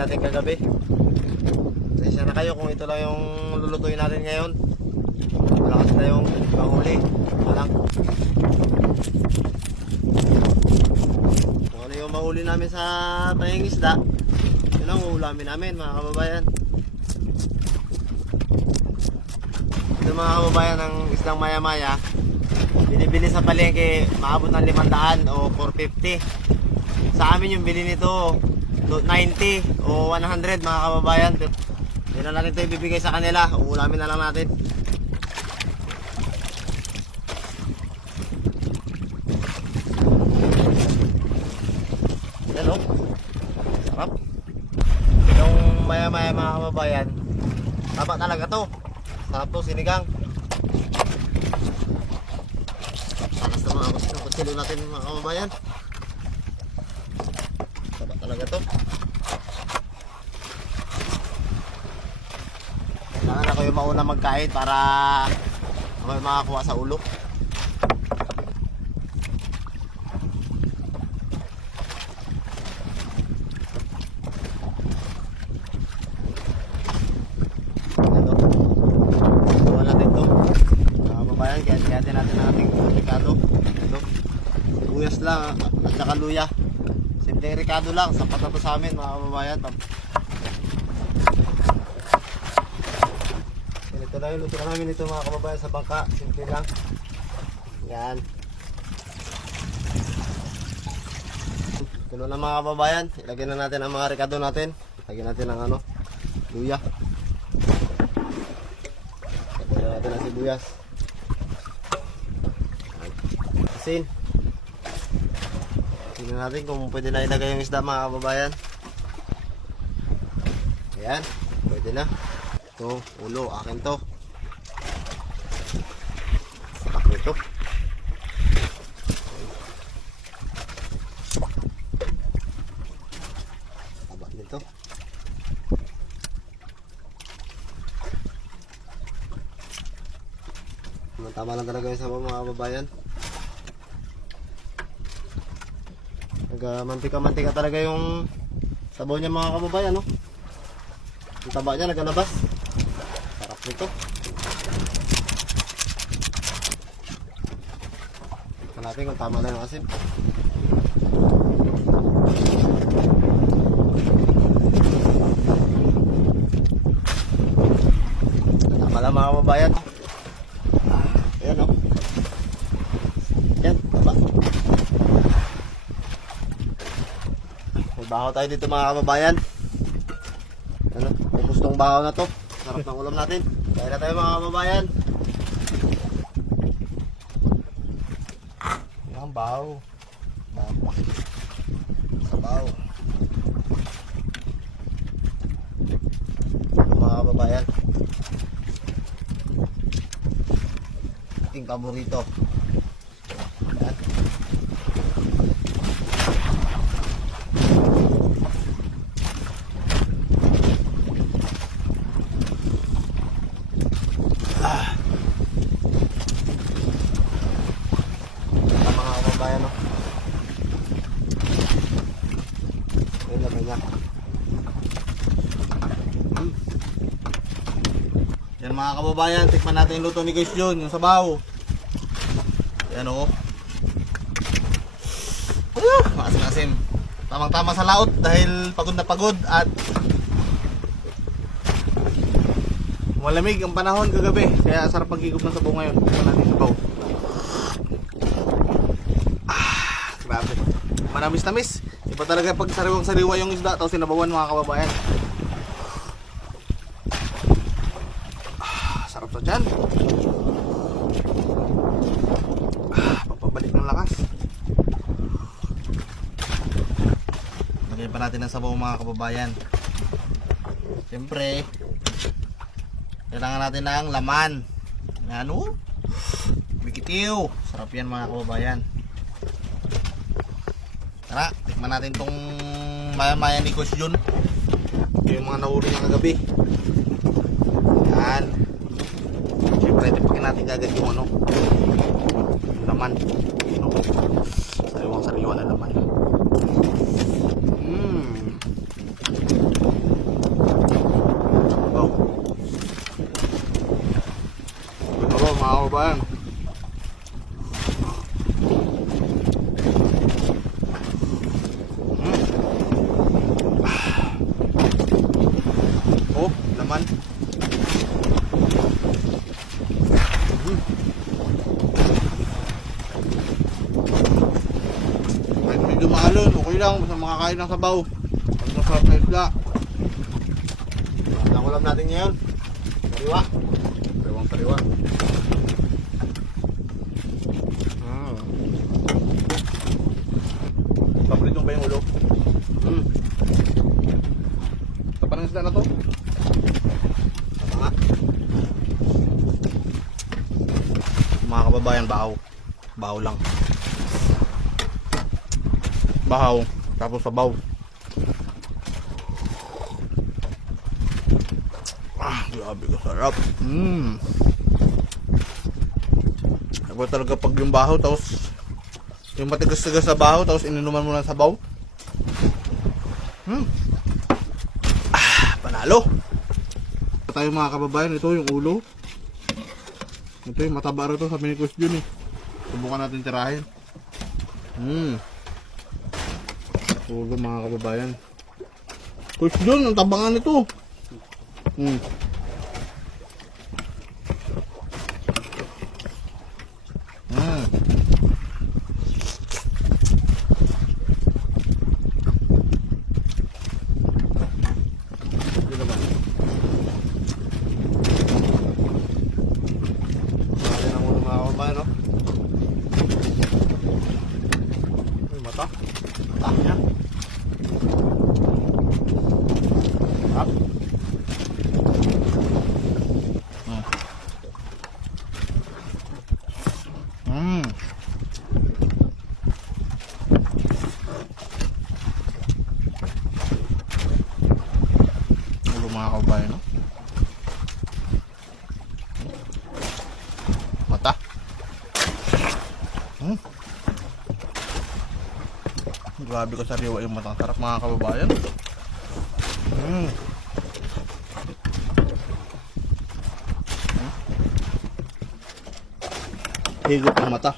natin kagabi. Pasensya na kayo kung ito lang yung lulutuin natin ngayon. Wala kasi tayong panghuli. Ito lang. Kung ano yung mahuli namin sa tayong isda, yun ang uulamin namin mga kababayan. Ito mga kababayan, ng isdang maya-maya, binibili sa palengke, maabot ng 500 o 450. Sa amin yung bili nito 90 o 100 mga kababayan. Hindi na natin ito ibibigay sa kanila, uulamin na lang natin. Yan o, sarap. Yung maya-maya mga kababayan, taba talaga to. Sarap to, sinigang. Talas naman ako sa kutsilo natin mga kababayan. Taba talaga to. Kailangan ako yung mauna magkain para ako yung makakuha sa ulo. Kaya natin ang ating ricado. Ito, sibuyas lang at saka luya. Simpleng ricado lang, sapat na to sa amin mga kababayan. Ito na yung luto namin ito mga kababayan sa bangka. Simple lang. Yan. Tulo na mga kababayan. Ilagay na natin ang mga ricado natin. Ilagay natin ang luya. Ilagay na natin ang sibuyas. Asin. Tingnan natin kung pwede na ilagay yung isda mga kababayan. Ayan, pwede na. Ito, ulo, akin to. Sapak nito. Taba nito. Tama lang talaga yung sabaw mga kababayan. Mantika-mantika talaga yung sabaw niya mga kababayan, no? Yung taba niya nagalabas. Sarap nito. Tignan natin kung tama na yung asin. Tama lang mga kababayan. Ayan, no? Yan, taba. Bahaw tayo dito mga kababayan. Ano, kung gustong bahaw na to, sarap ng ulam natin. Kaya na tayo mga kababayan. Yan, bahaw. Sabaw. Mga kababayan, ating paborito. Yan. Bayan, no? Ayun naman niya. Yan mga kababayan, tikman natin yung luto ni Guys John, yung sabaw. Yan o. Maasim-asim. Tamang-tama sa laot dahil pagod na pagod at malamig ang panahon kagabi. Kaya sarap pag-higop ng sabaw ngayon. Tikman natin yung sabaw. Grabe. Manamis-tamis. Iba talaga pag sariwang-sariwa yung isda tapos sinabawan mga kababayan. Sarap to dyan. Papabalik ng lakas. Lagyan pa natin ang sabaw mga kababayan. Siyempre, kailangan natin ng laman. Yan o. Bikitiw. Sarap yan mga kababayan. Tara, tikman natin tong maya-maya ni Coach Jun. Yung mga nahuli niya kagabi. Yan. Siyempre, tipakin natin agad yung yung laman. Sariwang-sariwa na laman. kababayan. Oh, laman. Kahit medyo maalon, okay lang. Basta makakain ng sabaw. Ang sarap na isda. Ang ulam natin ngayon. Sariwa. Sariwang sariwa. Paborito ba yung ulo? Tapa ng isda na to? Tama nga. Mga kababayan, bahaw. Bahaw lang. Bahaw, tapos sabaw. Grabe ka sarap. Ako talaga pag yung bahaw, tapos yung matigas-tigas sa bahaw, tapos ininuman mo ng sabaw. Panalo. Ito tayo mga kababayan, ito yung ulo. Ito yung mataba rin ito sa mini-course yun eh. Subukan natin tirahin. Ulo mga kababayan. Course yun, ang tabangan nito. Ayan ang ulo mga kababayan, no? Ay, mata. Mata niya. Sarap. Ulo mga kababayan, no? Mata. Grabe ka sariwa yung matang sarap mga kababayan. Higop ang mata.